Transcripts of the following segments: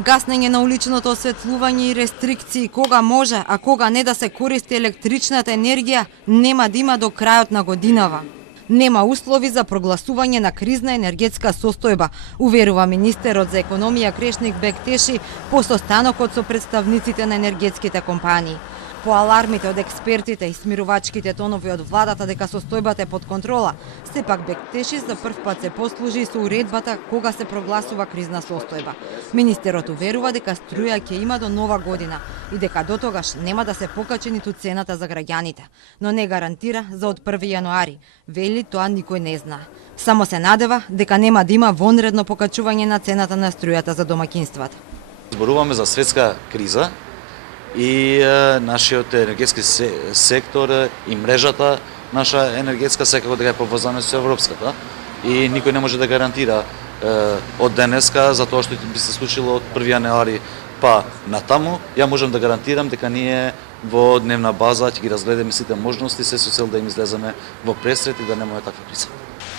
Гаснење на уличното осветлување и рестрикции кога може, а кога не да се користи електричната енергија, нема да има до крајот на годинава. Нема услови за прогласување на кризна енергетска состојба, уверува министерот за економија Крешник Бектеши по состанокот со представниците на енергетските компании. По алармите од експертите и смирувачките тонови од владата дека состојбата е под контрола, сепак Бектеши за прв пат се послужи со уредбата кога се прогласува кризна состојба. Министерот уверува дека струја ќе има до нова година и дека до тогаш нема да се покачи ниту цената за граѓаните, но не гарантира за од 1 јануари. Вели тоа никој не знае. Само се надева дека нема да има вонредно покачување на цената на струјата за домакинствата. Зборуваме за светска криза и нашиот енергетски сектор и мрежата наша енергетска секако дека е поврзана со европската и никој не може да гарантира од денеска за тоа што би се случило од 1 јануари па натаму. Ја можам да гарантирам дека ние во дневна база ќе ги разгледаме сите можности се со цел да им излеземе во пресрет и да немаме таква криза.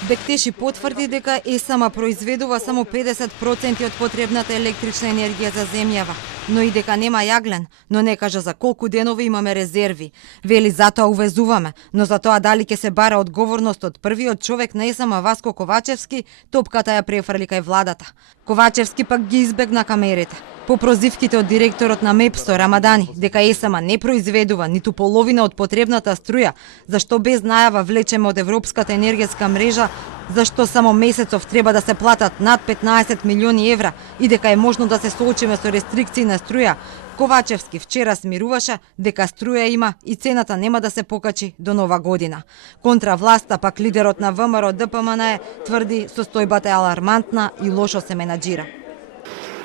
Бектеши потврди дека ЕСАМА произведува само 50% од потребната електрична енергија за земјава, но и дека нема јаглен, но не кажа за колку денови имаме резерви. Вели затоа увезуваме, но за тоа дали ќе се бара одговорност од првиот човек на ЕСАМА Васко Ковачевски, топката ја префрли кај владата. Ковачевски пак ги избегна камерите. По прозивките од директорот на МЕПСО Рамадани дека ЕСАМА не произведува ниту половина од потребната струја, зашто без најава влечеме од европската енергетска мрежа, зашто само месецов треба да се платат над 15 милиони евра и дека е можно да се соочиме со рестрикции на струја, Ковачевски вчера смируваше дека струја има и цената нема да се покачи до нова година. Контра власта пак лидерот на ВМРО ДПМН тврди состојбата е алармантна и лошо се менаџира.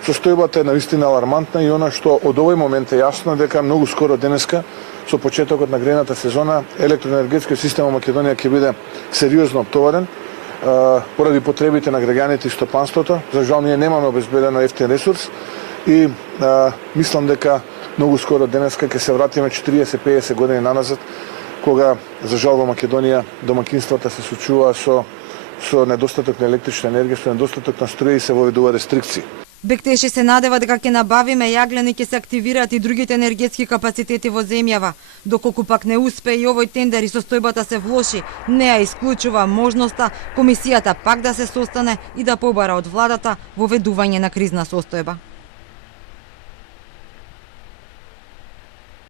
Состојбата е навистина алармантна и она што од овој момент е јасно дека многу скоро денеска со почетокот на грејната сезона електроенергетскиот систем во Македонија ќе биде сериозно оптоварен поради потребите на граѓаните и стопанството. За жал ние немаме обезбедено ефтин ресурс и мислам дека многу скоро денеска ќе се вратиме 40-50 години наназад, кога за жал во Македонија домакинствата се соочуваат со недостаток на електрична енергија, со недостаток на струја и се воведува рестрикции. Бектеши се надева дека ќе набавиме јаглен и ќе се активираат и другите енергетски капацитети во земјава. Доколку пак не успее и овој тендер и состојбата се влоши, не ја исклучува можноста комисијата пак да се состане и да побара од владата воведување на кризна состојба.